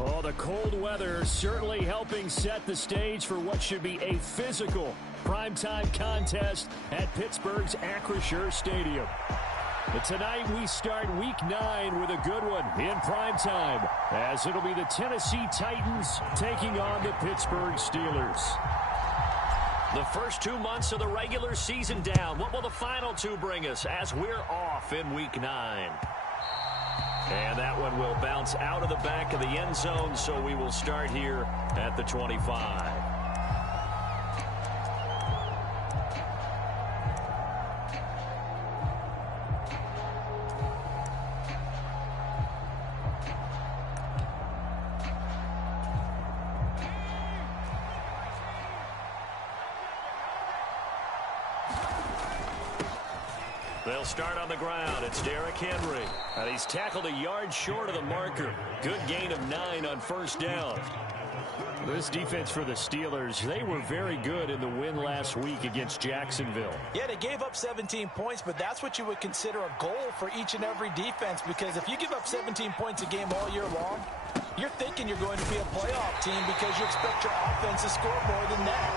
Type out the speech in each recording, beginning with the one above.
Oh, the cold weather certainly helping set the stage for what should be a physical primetime contest at Pittsburgh's Acrisure Stadium. But tonight we start Week 9 with a good one in primetime, as it'll be the Tennessee Titans taking on the Pittsburgh Steelers. The first 2 months of the regular season down. What will the final 2 bring us as we're off in Week 9? And that one will bounce out of the back of the end zone, so we will start here at the 25. They'll start on the ground. It's Derrick Henry. And he's tackled a yard short of the marker. Good gain of 9 on first down. This defense for the Steelers, they were very good in the win last week against Jacksonville. Yeah, they gave up 17 points, but that's what you would consider a goal for each and every defense, because if you give up 17 points a game all year long, you're thinking you're going to be a playoff team because you expect your offense to score more than that.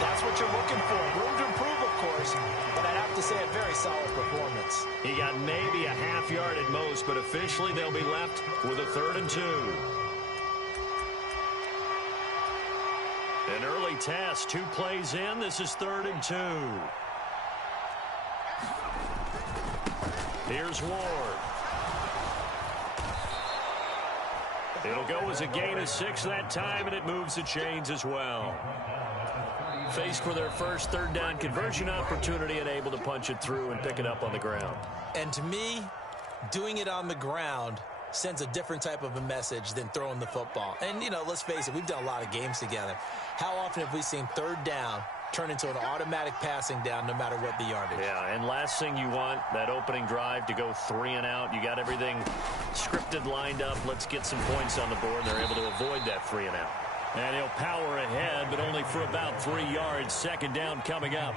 That's what you're looking for. Room to improve, of course, but I'd have to say a very solid performance. He got maybe a half yard at most, but officially they'll be left with a 3rd and 2. An early test, 2 plays in. This is 3rd and 2. Here's Ward. It'll go as a gain of 6 that time, and it moves the chains as well. Faced with their first 3rd down conversion opportunity and able to punch it through and pick it up on the ground. And to me, doing it on the ground sends a different type of a message than throwing the football. And, you know, let's face it, we've done a lot of games together. How often have we seen 3rd down turn into an automatic passing down no matter what the yardage? Yeah, and last thing you want, that opening drive to go 3 and out. You got everything scripted, lined up. Let's get some points on the board, and they're able to avoid that 3 and out. And he'll power ahead, but only for about 3 yards. 2nd down coming up.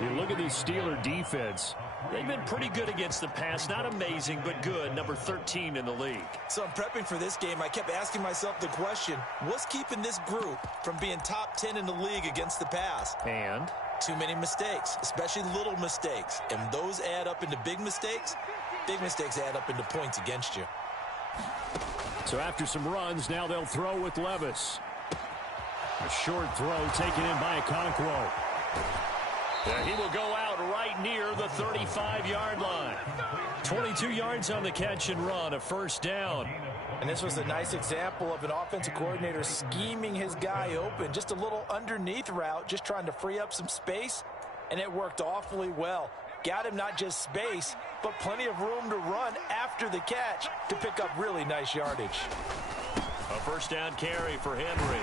You look at this Steeler defense. They've been pretty good against the pass. Not amazing, but good. Number 13 in the league. So I'm prepping for this game. I kept asking myself the question, what's keeping this group from being top 10 in the league against the pass? And? Too many mistakes, especially little mistakes. And those add up into big mistakes. Big mistakes add up into points against you. So after some runs, now they'll throw with Levis. A short throw taken in by Okonkwo. Yeah, he will go out right near the 35-yard line. 22 yards on the catch and run, a 1st down. And this was a nice example of an offensive coordinator scheming his guy open. Just a little underneath route, just trying to free up some space, and it worked awfully well. Got him not just space, but plenty of room to run after the catch to pick up really nice yardage. A 1st down carry for Henry.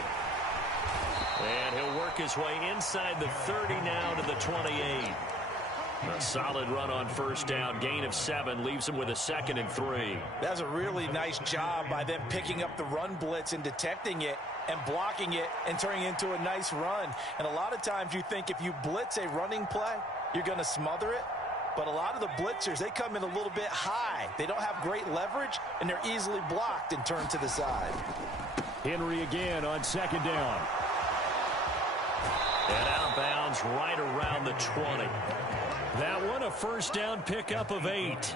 And he'll work his way inside the 30 now to the 28. A solid run on 1st down. Gain of 7 leaves him with a 2nd and 3. That's a really nice job by them picking up the run blitz and detecting it and blocking it and turning it into a nice run. And a lot of times you think if you blitz a running play, you're going to smother it. But a lot of the blitzers, they come in a little bit high. They don't have great leverage, and they're easily blocked and turned to the side. Henry again on 2nd down. And outbounds right around the 20. That one a 1st down pickup of 8.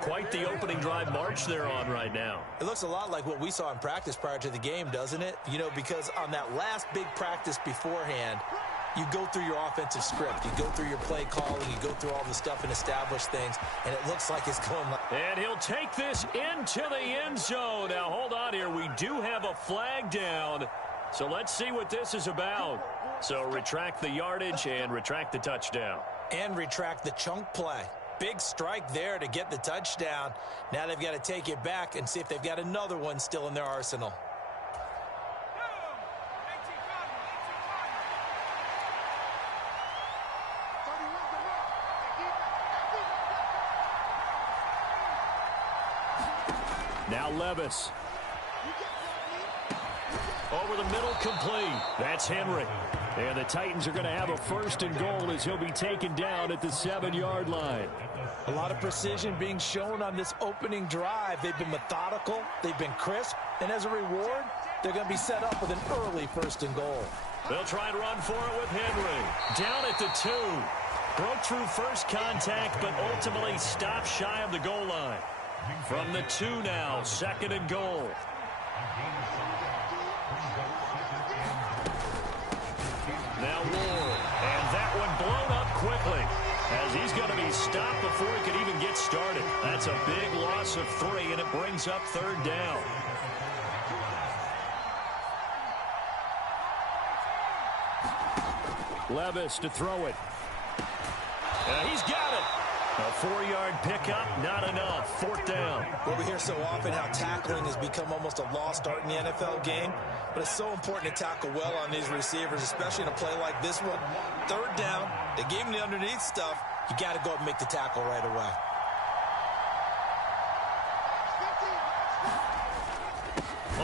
Quite the opening drive march they're on right now. It looks a lot like what we saw in practice prior to the game, doesn't it? You know, because on that last big practice beforehand, you go through your offensive script. You go through your play calling. You go through all the stuff and establish things, and it looks like it's going like... And he'll take this into the end zone. Now, hold on here. We do have a flag down, so let's see what this is about. So retract the yardage and retract the touchdown. And retract the chunk play. Big strike there to get the touchdown. Now they've got to take it back and see if they've got another one still in their arsenal. Now Levis. Over the middle, complete. That's Henry. And the Titans are going to have a 1st and goal as he'll be taken down at the 7-yard line. A lot of precision being shown on this opening drive. They've been methodical. They've been crisp. And as a reward, they're going to be set up with an early 1st and goal. They'll try and run for it with Henry. Down at the 2. Broke through first contact, but ultimately stopped shy of the goal line. From the 2 now, 2nd and goal. Now Ward, and that one blown up quickly as he's going to be stopped before he could even get started. That's a big loss of 3, and it brings up 3rd down. Levis to throw it. He's got it. A 4-yard pickup, not enough. 4th down. Well, we hear so often how tackling has become almost a lost art in the NFL game, but it's so important to tackle well on these receivers, especially in a play like this one. 3rd down, they gave him the underneath stuff. You got to go up and make the tackle right away.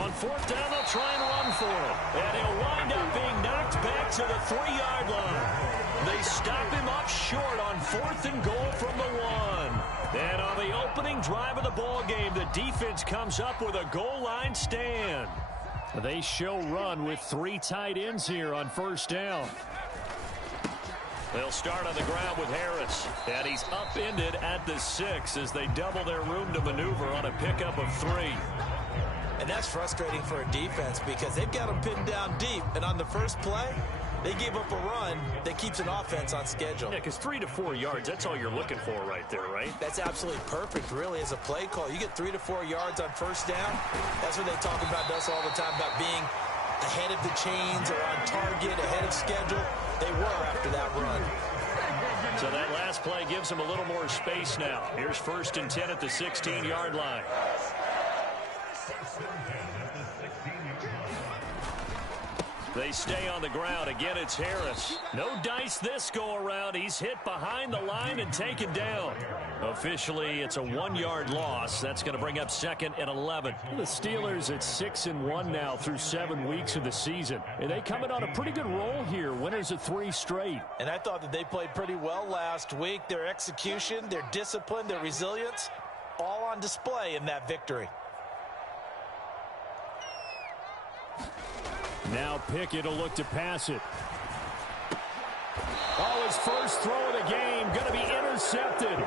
On 4th down, they'll try and run for it. And he'll wind up being knocked back to the 3-yard line. They stop him up short on 4th and goal from the 1. And on the opening drive of the ball game, the defense comes up with a goal line stand. They show run with 3 tight ends here on 1st down. They'll start on the ground with Harris. And he's upended at the 6 as they double their room to maneuver on a pickup of 3. And that's frustrating for a defense because they've got them pinned down deep. And on the first play, they gave up a run that keeps an offense on schedule. Yeah, because 3 to 4 yards, that's all you're looking for right there, right? That's absolutely perfect, really, as a play call. You get 3 to 4 yards on 1st down. That's what they talk about us all the time, about being ahead of the chains or on target, ahead of schedule. They were after that run. So that last play gives them a little more space now. Here's 1st and 10 at the 16-yard line. They stay on the ground. Again, it's Harris. No dice this go-around. He's hit behind the line and taken down. Officially, it's a 1-yard loss. That's going to bring up 2nd and 11. The Steelers at 6-1 now through 7 weeks of the season. And they coming on a pretty good roll here. Winners of 3 straight. And I thought that they played pretty well last week. Their execution, their discipline, their resilience, all on display in that victory. Now Pickett will look to pass it. Oh, his first throw of the game going to be intercepted.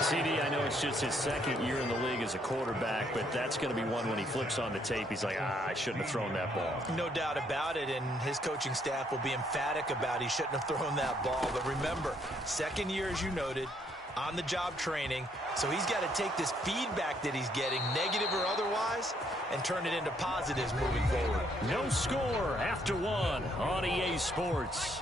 CD, I know it's just his 2nd year in the league as a quarterback, but that's going to be one when he flips on the tape. He's like, I shouldn't have thrown that ball. No doubt about it, and his coaching staff will be emphatic about he shouldn't have thrown that ball. But remember, 2nd year, as you noted, on-the-job training. So he's got to take this feedback that he's getting, negative or otherwise, and turn it into positives moving forward. No score after 1 on EA Sports.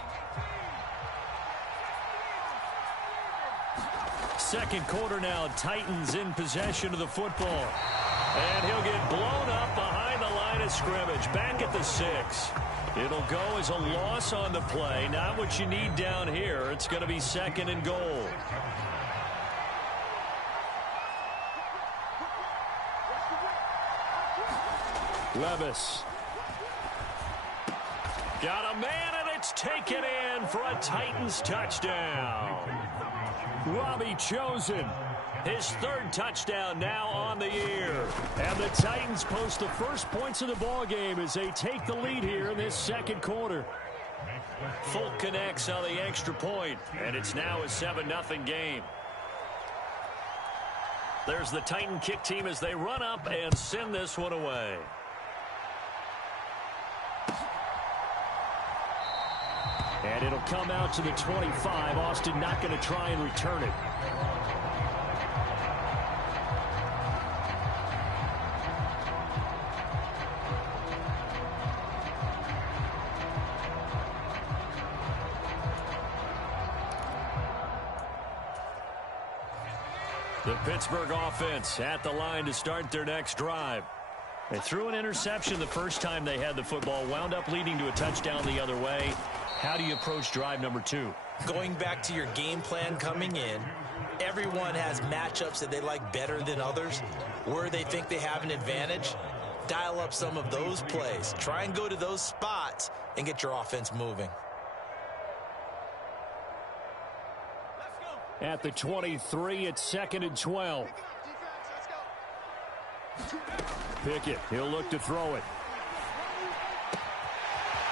2nd quarter now, Titans in possession of the football. And he'll get blown up behind the line of scrimmage, back at the 6. It'll go as a loss on the play, not what you need down here. It's going to be 2nd and goal. Levis. Got a man, and it's taken in for a Titans touchdown. Robbie Chosen. His 3rd touchdown now on the year. And the Titans post the first points of the ball game as they take the lead here in this 2nd quarter. Folk connects on the extra point, and it's now a 7-0 game. There's the Titan kick team as they run up and send this one away. And it'll come out to the 25. Austin not going to try and return it. The Pittsburgh offense at the line to start their next drive. They threw an interception the first time they had the football, wound up leading to a touchdown the other way. How do you approach drive number 2? Going back to your game plan coming in, everyone has matchups that they like better than others, where they think they have an advantage. dial up some of those plays. Try and go to those spots and get your offense moving. At the 23, it's 2nd and 12. Pickett, he'll look to throw it.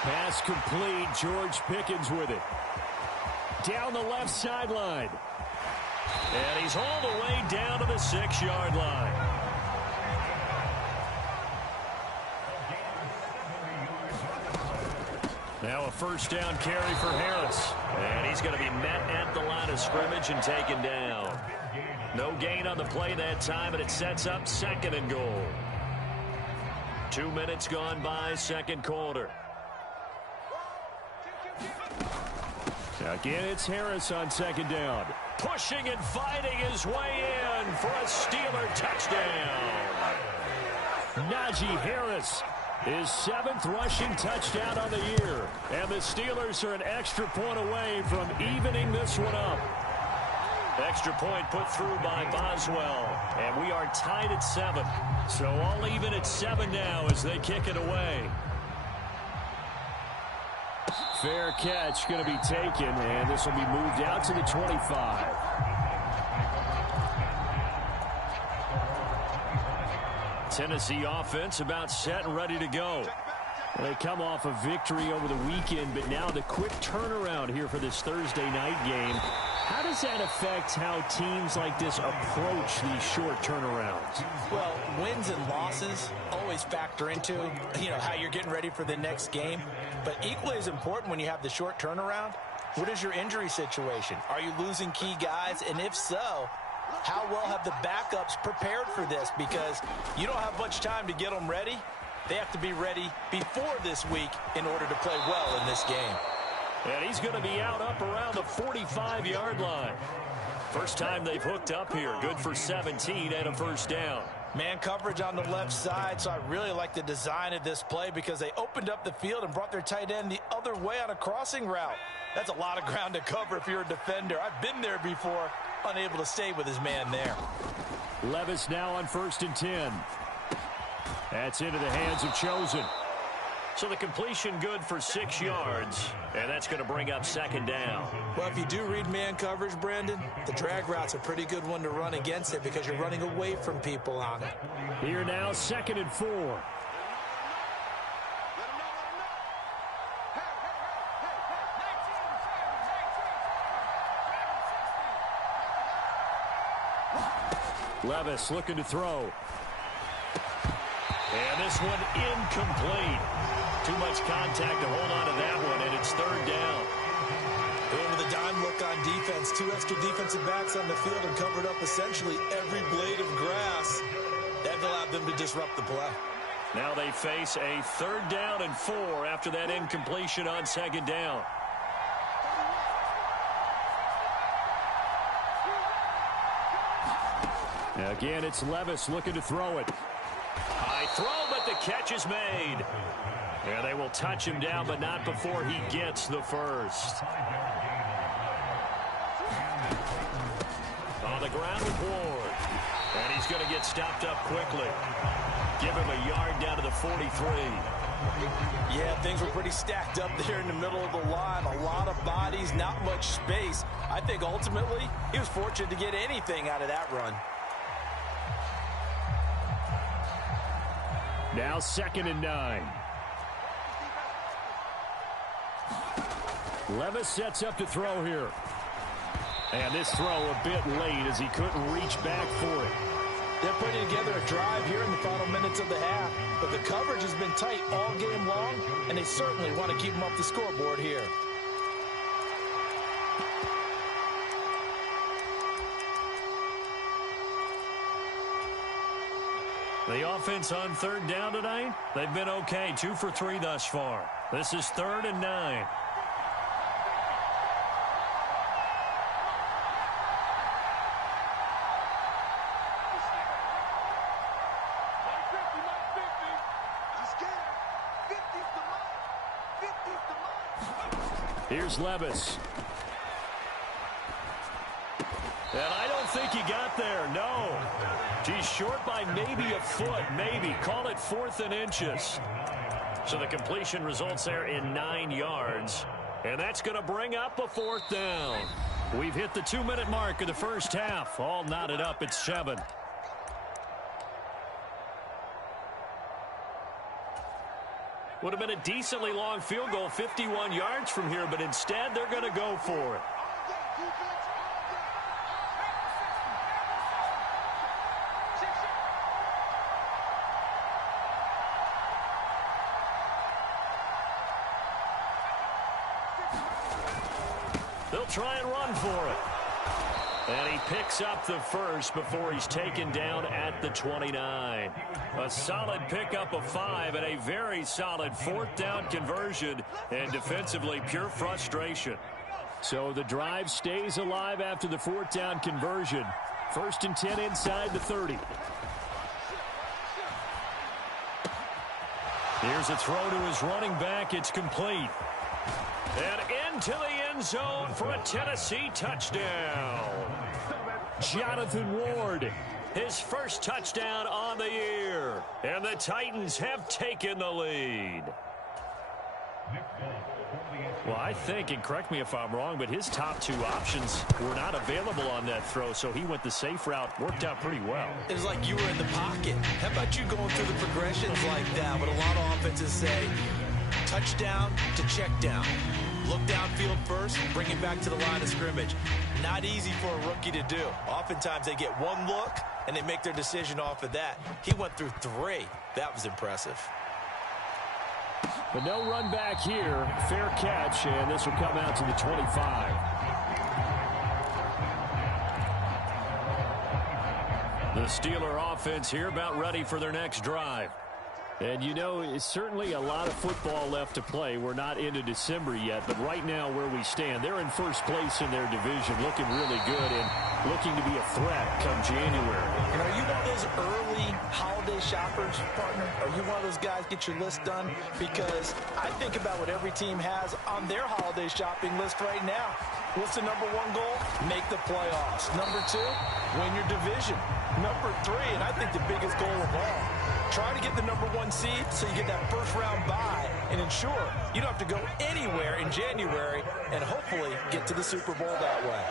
Pass complete. George Pickens with it. Down the left sideline. And he's all the way down to the 6-yard line. Now a first down carry for Harris. And he's going to be met at the line of scrimmage and taken down. No gain on the play that time, and it sets up 2nd and goal. 2 minutes gone by, second quarter. Again, it's Harris on 2nd down. Pushing and fighting his way in for a Steeler touchdown. Najee Harris, his 7th rushing touchdown on the year. And the Steelers are an extra point away from evening this one up. Extra point put through by Boswell. And we are tied at 7. So all even at 7 now as they kick it away. Fair catch going to be taken, and this will be moved out to the 25. Tennessee offense about set and ready to go. They come off a victory over the weekend, but now the quick turnaround here for this Thursday night game. How does that affect how teams like this approach these short turnarounds? Well, wins and losses always factor into, how you're getting ready for the next game. But equally as important when you have the short turnaround, what is your injury situation? Are you losing key guys? And if so, how well have the backups prepared for this? Because you don't have much time to get them ready. They have to be ready before this week in order to play well in this game. And he's going to be out up around the 45-yard line. First time they've hooked up here. Good for 17 and a first down. Man coverage on the left side, so I really like the design of this play because they opened up the field and brought their tight end the other way on a crossing route. That's a lot of ground to cover if you're a defender. I've been there before, unable to stay with his man there. Levis now on 1st and 10. That's into the hands of Chosen. So the completion good for 6 yards, and that's going to bring up 2nd down. Well, if you do read man coverage, Brandon, the drag route's a pretty good one to run against it because you're running away from people on it. Here now, 2nd and 4. Levis looking to throw. And this one incomplete. Too much contact to hold on to that one, and it's 3rd down. Going with a dime look on defense. 2 extra defensive backs on the field and covered up essentially every blade of grass. That allowed them to disrupt the play. Now they face a 3rd down and 4 after that incompletion on 2nd down. Again, it's Levis looking to throw it. High throw, but the catch is made. Yeah, they will touch him down, but not before he gets the first. On the ground with Ward. And he's going to get stopped up quickly. Give him a yard down to the 43. Yeah, things were pretty stacked up there in the middle of the line. A lot of bodies, not much space. I think ultimately he was fortunate to get anything out of that run. Now 2nd and 9. Levis sets up to throw here. And this throw a bit late as he couldn't reach back for it. They're putting together a drive here in the final minutes of the half. But the coverage has been tight all game long, and they certainly want to keep them off the scoreboard here. The offense on 3rd down tonight, they've been okay. 2 for 3 thus far. This is 3rd and 9. Here's Levis. And I don't think he got there, no. He's short by maybe a foot, maybe. Call it 4th and inches. So the completion results there in 9 yards. And that's going to bring up a 4th down. We've hit the 2-minute mark of the first half. All knotted up at 7. Would have been a decently long field goal, 51 yards from here, but instead they're going to go for it. They'll try and run for it. And he picks up the first before he's taken down at the 29. A solid pickup of 5 and a very solid 4th down conversion. And defensively, pure frustration. So the drive stays alive after the 4th down conversion. 1st and 10 inside the 30. Here's a throw to his running back. It's complete. And into the end zone for a Tennessee touchdown. Jonathan Ward. His first touchdown on the year. And the Titans have taken the lead. Well, I think, and correct me if I'm wrong, but his top 2 options were not available on that throw, so he went the safe route. Worked out pretty well. It was like you were in the pocket. How about you going through the progressions like that? But a lot of offenses say touchdown to check down. Look downfield first, bring it back to the line of scrimmage. Not easy for a rookie to do. Oftentimes they get one look, and they make their decision off of that. He went through 3. That was impressive. But no run back here. Fair catch, and this will come out to the 25. The Steeler offense here about ready for their next drive. And, you know, it's certainly a lot of football left to play. We're not into December yet, but right now where we stand, they're in first place in their division, looking really good and looking to be a threat come January. And are you one of those early holiday shoppers, partner? Are you one of those guys get your list done? Because I think about what every team has on their holiday shopping list right now. What's the number 1 goal? Make the playoffs. Number 2, win your division. Number 3, and I think the biggest goal of all, try to get the number 1 seed so you get that first-round bye and ensure you don't have to go anywhere in January and hopefully get to the Super Bowl that way.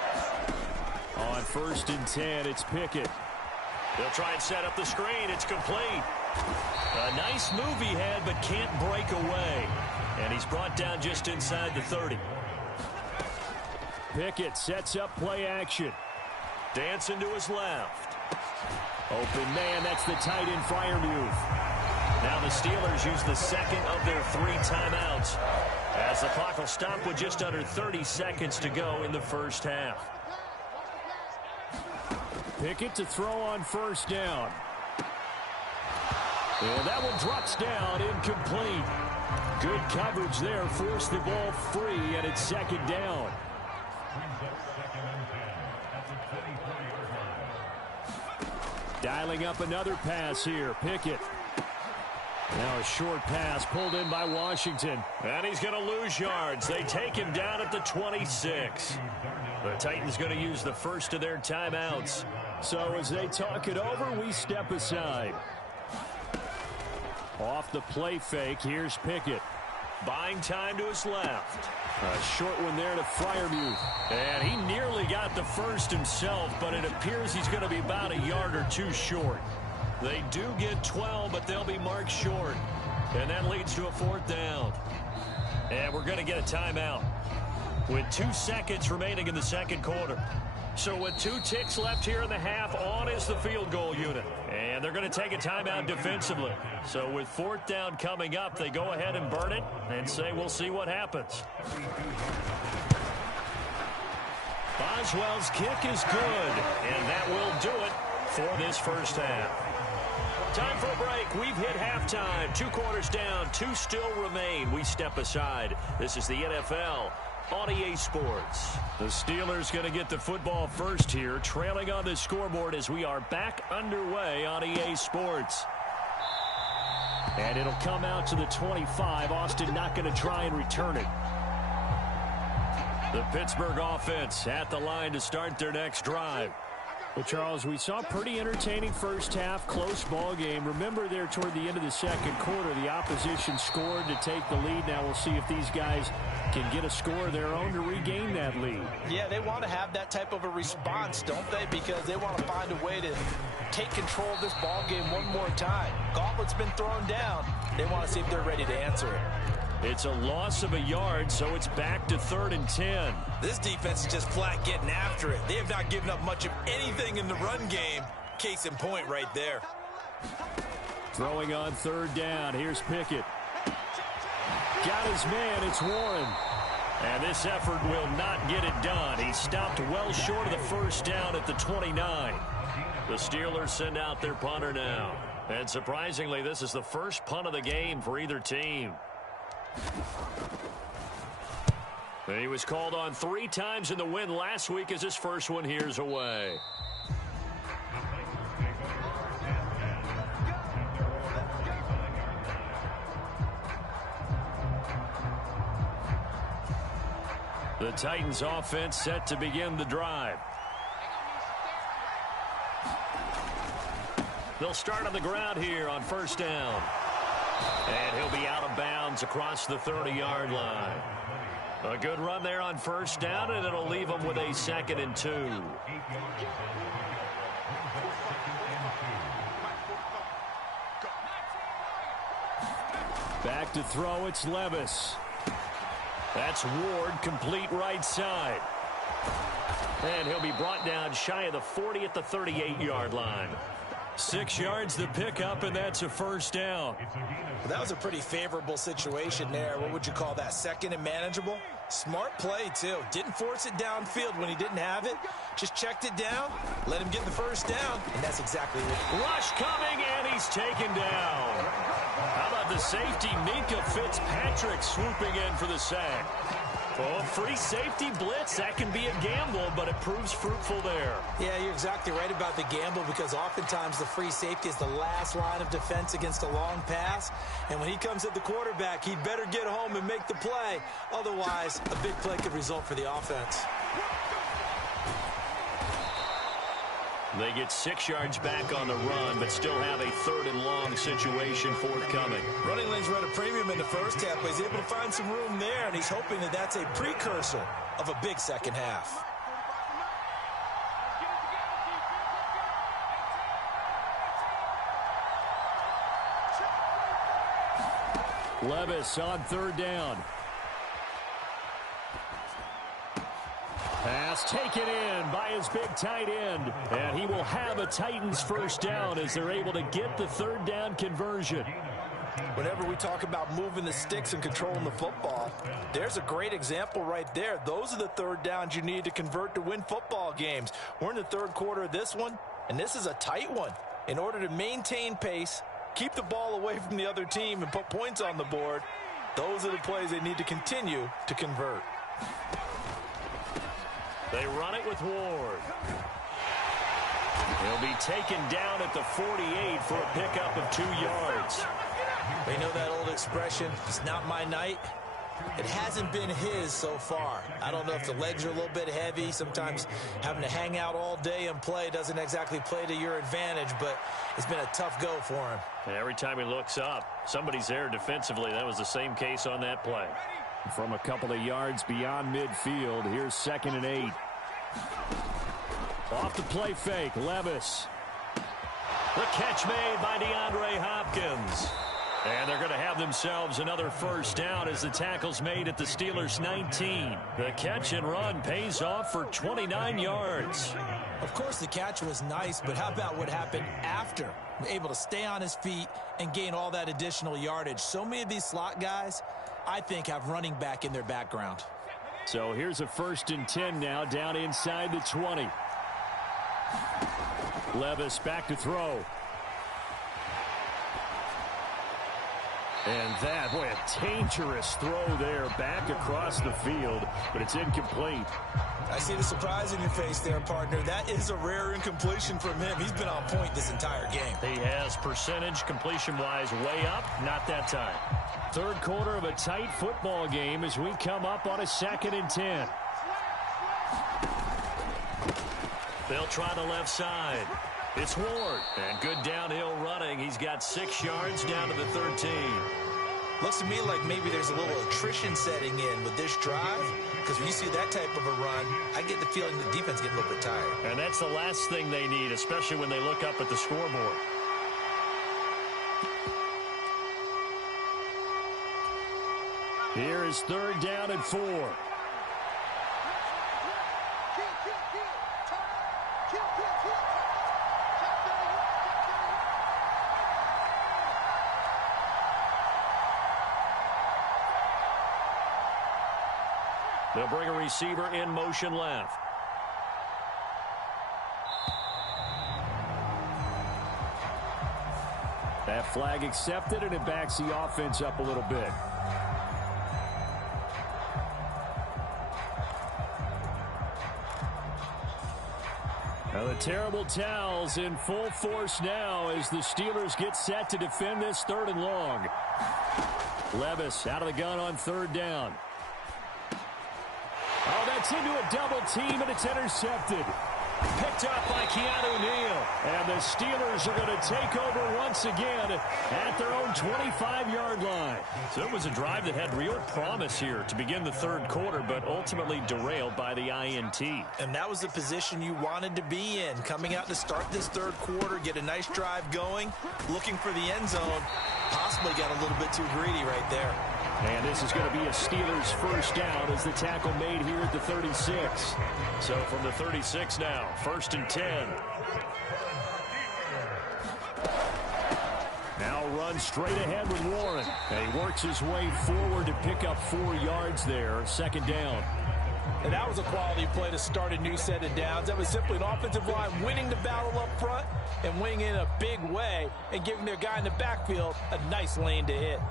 On 1st and 10, it's Pickett. They'll try and set up the screen. It's complete. A nice move he had, but can't break away. And he's brought down just inside the 30. Pickett sets up play action. Dancing to his left. Open man, that's the tight end Freiermuth. Now the Steelers use the second of their 3 timeouts as the clock will stop with just under 30 seconds to go in the first half. Pickett to throw on 1st down. And that one drops down, incomplete. Good coverage there, forced the ball free, and it's 2nd down. Dialing up another pass here. Pickett. Now a short pass pulled in by Washington. And he's going to lose yards. They take him down at the 26. The Titans going to use the first of their timeouts. So as they talk it over, we step aside. Off the play fake, here's Pickett. Buying time to his left. A short one there to Freiermuth. And he nearly got the first himself, but it appears he's going to be about a yard or 2 short. They do get 12, but they'll be marked short. And that leads to a 4th down. And we're going to get a timeout with 2 seconds remaining in the second quarter. So with 2 ticks left here in the half, on is the field goal unit. And they're going to take a timeout defensively. So with 4th down coming up, they go ahead and burn it and say we'll see what happens. Boswell's kick is good, and that will do it for this first half. Time for a break. We've hit halftime. 2 quarters down, 2 still remain. We step aside. This is the NFL on EA Sports. The Steelers going to get the football first here, trailing on the scoreboard as we are back underway on EA Sports. And it'll come out to the 25. Austin not going to try and return it. The Pittsburgh offense at the line to start their next drive. Well, Charles, we saw a pretty entertaining first half, close ball game. Remember there toward the end of the second quarter, the opposition scored to take the lead. Now we'll see if these guys can get a score of their own to regain that lead. Yeah, they want to have that type of a response, don't they? Because they want to find a way to take control of this ball game one more time. Gauntlet's been thrown down. They want to see if they're ready to answer it. It's a loss of a yard, so it's back to 3rd and 10. This defense is just flat getting after it. They have not given up much of anything in the run game. Case in point right there. Throwing on 3rd down. Here's Pickett. Got his man. It's Warren. And this effort will not get it done. He stopped well short of the first down at the 29. The Steelers send out their punter now. And surprisingly, this is the first punt of the game for either team. And he was called on 3 times in the win last week as his first one here's away. The Titans offense set to begin the drive. They'll start on the ground here on first down. And he'll be out of bounds across the 30-yard line. A good run there on first down, and it'll leave them with a 2nd and 2. Back to throw, it's Levis. That's Ward, complete right side. And he'll be brought down shy of the 40 at the 38-yard line. 6 yards to pick up, and that's a first down. Well, that was a pretty favorable situation there. What would you call that? 2nd and manageable? Smart play, too. Didn't force it downfield when he didn't have it. Just checked it down, let him get the first down, and that's exactly what. Rush coming, and he's taken down. How about the safety, Minkah Fitzpatrick, swooping in for the sack. Oh, free safety blitz, that can be a gamble, but it proves fruitful there. Yeah, you're exactly right about the gamble, because oftentimes the free safety is the last line of defense against a long pass. And when he comes at the quarterback, he'd better get home and make the play. Otherwise, a big play could result for the offense. They get 6 yards back on the run, but still have a 3rd and long situation forthcoming. Running lanes run a premium in the first half, but he's able to find some room there, and he's hoping that that's a precursor of a big second half. Levis on 3rd down. Pass taken in by his big tight end. And he will have a Titans first down as they're able to get the 3rd down conversion. Whenever we talk about moving the sticks and controlling the football, there's a great example right there. Those are the 3rd downs you need to convert to win football games. We're in the 3rd quarter of this one, and this is a tight one. In order to maintain pace, keep the ball away from the other team, and put points on the board, those are the plays they need to continue to convert. They run it with Ward. He'll be taken down at the 48 for a pickup of 2 yards. They know that old expression, it's not my night. It hasn't been his so far. I don't know if the legs are a little bit heavy. Sometimes having to hang out all day and play doesn't exactly play to your advantage, but it's been a tough go for him. And every time he looks up, somebody's there defensively. That was the same case on that play. From a couple of yards beyond midfield, here's 2nd and 8. Off the play fake, Levis. The catch made by DeAndre Hopkins. And they're going to have themselves another first down as the tackle's made at the Steelers' 19. The catch and run pays off for 29 yards. Of course, the catch was nice, but how about what happened after? Able to stay on his feet and gain all that additional yardage. So many of these slot guys, I think, have running back in their background. So here's a 1st and 10 now, down inside the 20. Levis back to throw. And that, boy, a dangerous throw there back across the field, but it's incomplete. I see the surprise in your face there, partner. That is a rare incompletion from him. He's been on point this entire game. He has percentage completion-wise way up, not that time. 3rd quarter of a tight football game as we come up on a 2nd and 10. They'll try the left side. It's Ward. And good downhill running. He's got 6 yards down to the 13. Looks to me like maybe there's a little attrition setting in with this drive, because when you see that type of a run, I get the feeling the defense gets a little bit tired. And that's the last thing they need, especially when they look up at the scoreboard. Here is 3rd down and 4. They'll bring a receiver in motion left. That flag accepted, and it backs the offense up a little bit. Now the terrible towels in full force now as the Steelers get set to defend this 3rd and long. Levis out of the gun on 3rd down. Oh, that's into a double team, and it's intercepted. Picked up by Keanu Neal. And the Steelers are going to take over once again at their own 25-yard line. So it was a drive that had real promise here to begin the 3rd quarter, but ultimately derailed by the INT. And that was the position you wanted to be in, coming out to start this 3rd quarter, get a nice drive going, looking for the end zone. Possibly got a little bit too greedy right there. And this is going to be a Steelers first down as the tackle made here at the 36. So from the 36 now, 1st and 10. Now runs straight ahead with Warren. And he works his way forward to pick up 4 yards there, 2nd down. And that was a quality play to start a new set of downs. That was simply an offensive line winning the battle up front and winning in a big way and giving their guy in the backfield a nice lane to hit.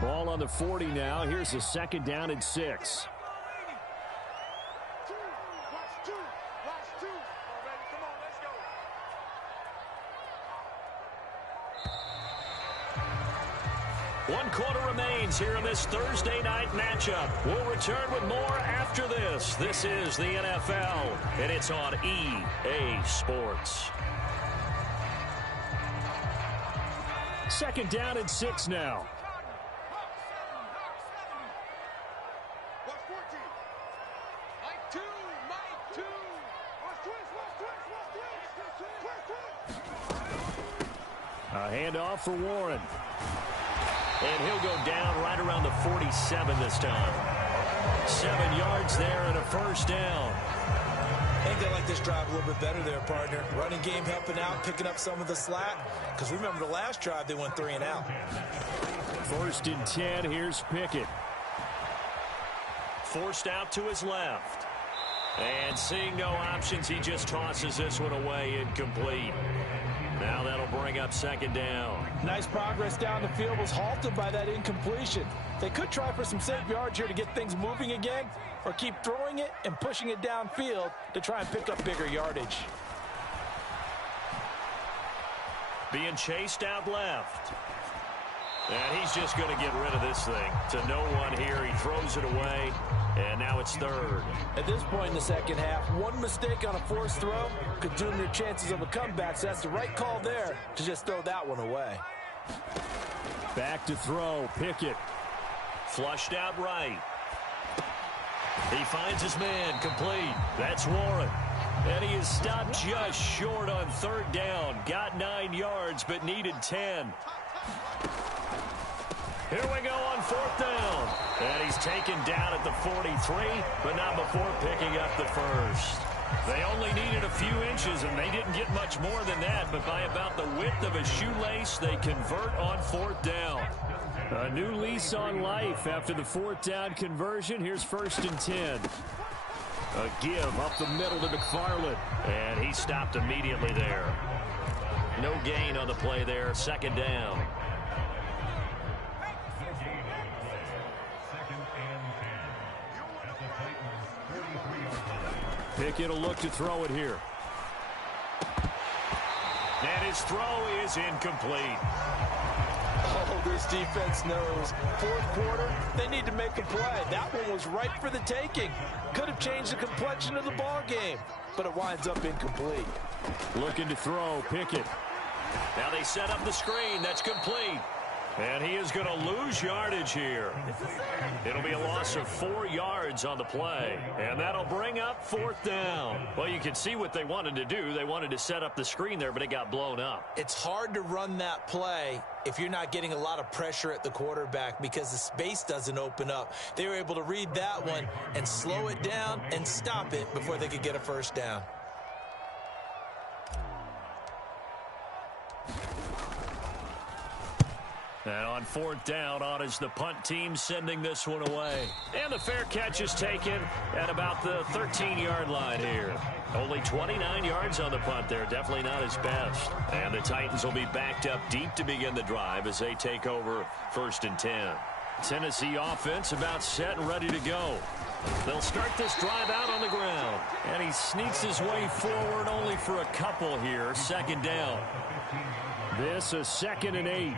Ball on the 40 now. Here's a 2nd down and 6. One quarter remains here in this Thursday night matchup. We'll return with more after this. This is the NFL, and it's on EA Sports. 2nd down and 6 now. A handoff for Warren. And he'll go down right around the 47 this time. 7 yards there and a 1st down. I think they like this drive a little bit better there, partner. Running game helping out, picking up some of the slack. Because remember the last drive, they went 3 and out. 1st and 10, here's Pickett. Forced out to his left. And seeing no options, he just tosses this one away, incomplete. Now that'll bring up 2nd down. Nice progress down the field, was halted by that incompletion. They could try for some safe yards here to get things moving again, or keep throwing it and pushing it downfield to try and pick up bigger yardage. Being chased out left. And he's just going to get rid of this thing to no one here. He throws it away, and now it's 3rd. At this point in the 2nd half, one mistake on a forced throw could doom your chances of a comeback, so that's the right call there to just throw that one away. Back to throw, Pickett. Flushed out right. He finds his man, complete. That's Warren. And he is stopped just short on 3rd down. Got 9 yards, but needed 10. Here we go on 4th down. And he's taken down at the 43, but not before picking up the 1st. They only needed a few inches, and they didn't get much more than that, but by about the width of a shoelace, they convert on 4th down. A new lease on life after the 4th down conversion. Here's 1st and 10. A give up the middle to McFarland. And he stopped immediately there. No gain on the play there, 2nd down. Pickett will look to throw it here. And his throw is incomplete. Oh, this defense knows fourth quarter, they need to make a play. That one was ripe for the taking. Could have changed the complexion of the ball game, but it winds up incomplete. Looking to throw, Pickett. Now they set up the screen. That's complete. And he is going to lose yardage here. It'll be a loss of 4 yards on the play. And that'll bring up fourth down. Well, you can see what they wanted to do. They wanted to set up the screen there, but it got blown up. It's hard to run that play if you're not getting a lot of pressure at the quarterback because the space doesn't open up. They were able to read that one and slow it down and stop it before they could get a first down. And on fourth down, on is the punt team sending this one away. And the fair catch is taken at about the 13-yard line here. Only 29 yards on the punt there. Definitely not his best. And the Titans will be backed up deep to begin the drive as they take over 1st and 10. Tennessee offense about set and ready to go. They'll start this drive out on the ground. And he sneaks his way forward only for a couple here. 2nd down. This is 2nd and 8.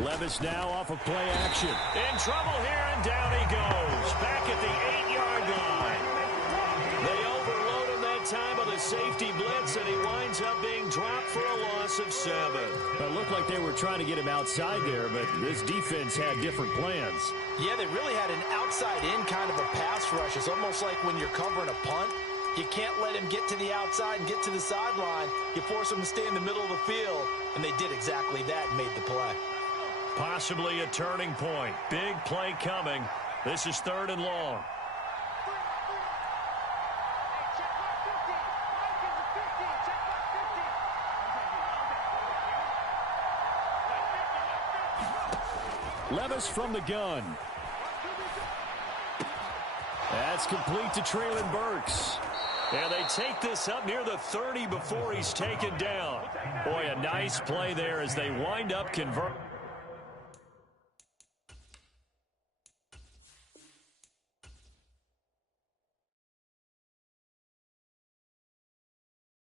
Levis now off of play action. In trouble here, and down he goes. Back at the 8-yard line. They overload him that time with a safety blitz, and he winds up being dropped for a loss of 7. It looked like they were trying to get him outside there, but this defense had different plans. Yeah, they really had an outside-in kind of a pass rush. It's almost like when you're covering a punt. You can't let him get to the outside and get to the sideline. You force him to stay in the middle of the field, and they did exactly that and made the play. Possibly a turning point. Big play coming. This is 3rd and long. Levis from the gun. That's complete to Treylon Burks. And they take this up near the 30 before he's taken down. Boy, a nice play there as they wind up converting.